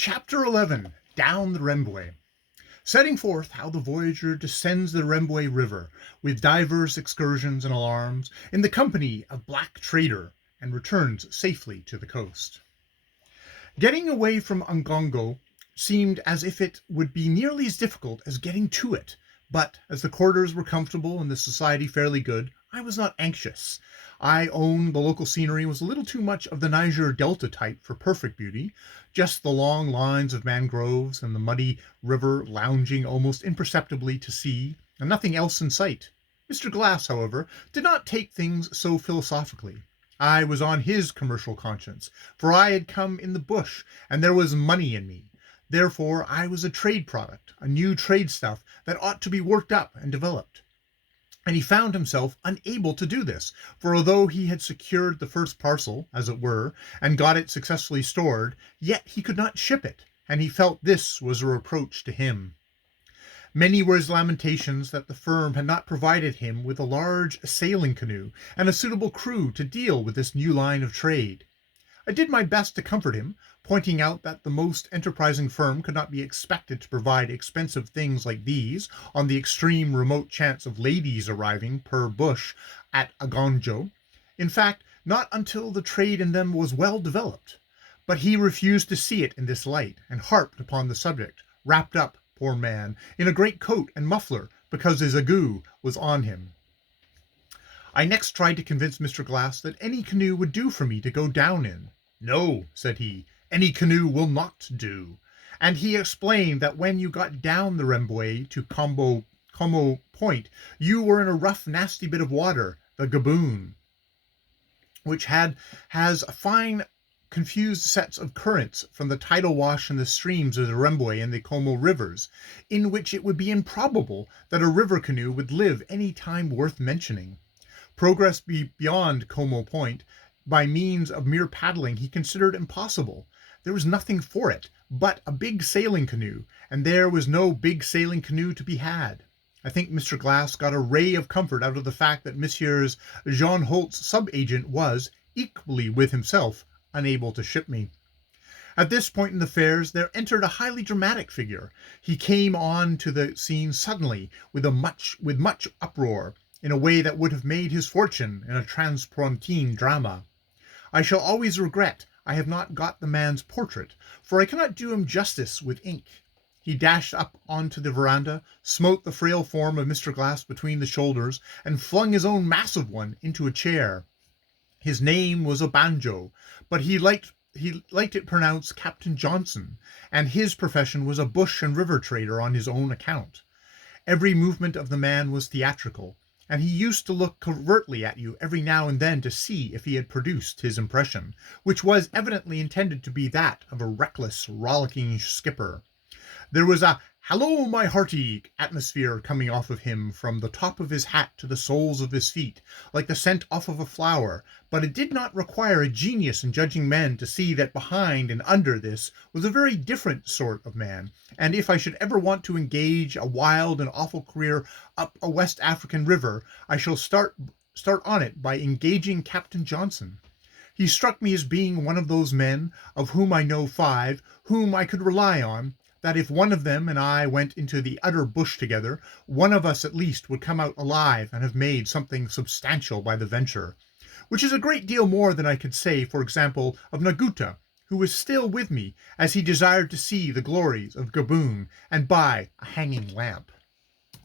Chapter 11, Down the Rmbw. Setting forth how the voyager descends the Rmbw River with divers excursions and alarms in the company of black trader and returns safely to the coast. Getting away from Ngongo seemed as if it would be nearly as difficult as getting to it, but as the quarters were comfortable and the society fairly good, I was not anxious. I own the local scenery was a little too much of the Niger Delta type for perfect beauty, just the long lines of mangroves and the muddy river lounging almost imperceptibly to sea, and nothing else in sight. Mr. Glass, however, did not take things so philosophically. I was on his commercial conscience, for I had come in the bush, and there was money in me. Therefore, I was a trade product, a new trade stuff that ought to be worked up and developed. And he found himself unable to do this, for although he had secured the first parcel, as it were, and got it successfully stored, yet he could not ship it, and he felt this was a reproach to him. Many were his lamentations that the firm had not provided him with a large sailing canoe and a suitable crew to deal with this new line of trade. I did my best to comfort him, pointing out that the most enterprising firm could not be expected to provide expensive things like these on the extreme remote chance of ladies arriving per bush at Ngongo. In fact, not until the trade in them was well developed. But he refused to see it in this light, and harped upon the subject, wrapped up, poor man, in a great coat and muffler, because his ague was on him. I next tried to convince Mr. Glass that any canoe would do for me to go down in. No, said he, any canoe will not do. And he explained that when you got down the Rmbw to Como Point, you were in a rough, nasty bit of water, the Gaboon, which has fine confused sets of currents from the tidal wash in the streams of the Rmbw and the Como rivers, in which it would be improbable that a river canoe would live any time worth mentioning. Progress beyond Como Point by means of mere paddling he considered impossible. There was nothing for it but a big sailing canoe, and there was no big sailing canoe to be had. I think Mr. Glass got a ray of comfort out of the fact that Messrs. Jean Holt's sub-agent was, equally with himself, unable to ship me. At this point in the affairs there entered a highly dramatic figure. He came on to the scene suddenly with much uproar, in a way that would have made his fortune in a transpontine drama. I shall always regret I have not got the man's portrait, for I cannot do him justice with ink. He dashed up onto the veranda, smote the frail form of Mr. Glass between the shoulders, and flung his own massive one into a chair. His name was Obanjo, but he liked it pronounced Captain Johnson, and his profession was a bush and river trader on his own account. Every movement of the man was theatrical, and he used to look covertly at you every now and then to see if he had produced his impression, which was evidently intended to be that of a reckless, rollicking skipper. There was a "Hallo, my hearty" atmosphere coming off of him from the top of his hat to the soles of his feet, like the scent off of a flower, but it did not require a genius in judging men to see that behind and under this was a very different sort of man, and if I should ever want to engage a wild and awful career up a West African river, I shall start on it by engaging Captain Johnson. He struck me as being one of those men, of whom I know 5, whom I could rely on, that if one of them and I went into the utter bush together, one of us at least would come out alive and have made something substantial by the venture. Which is a great deal more than I could say, for example, of Naguta, who was still with me, as he desired to see the glories of Gaboon and buy a hanging lamp.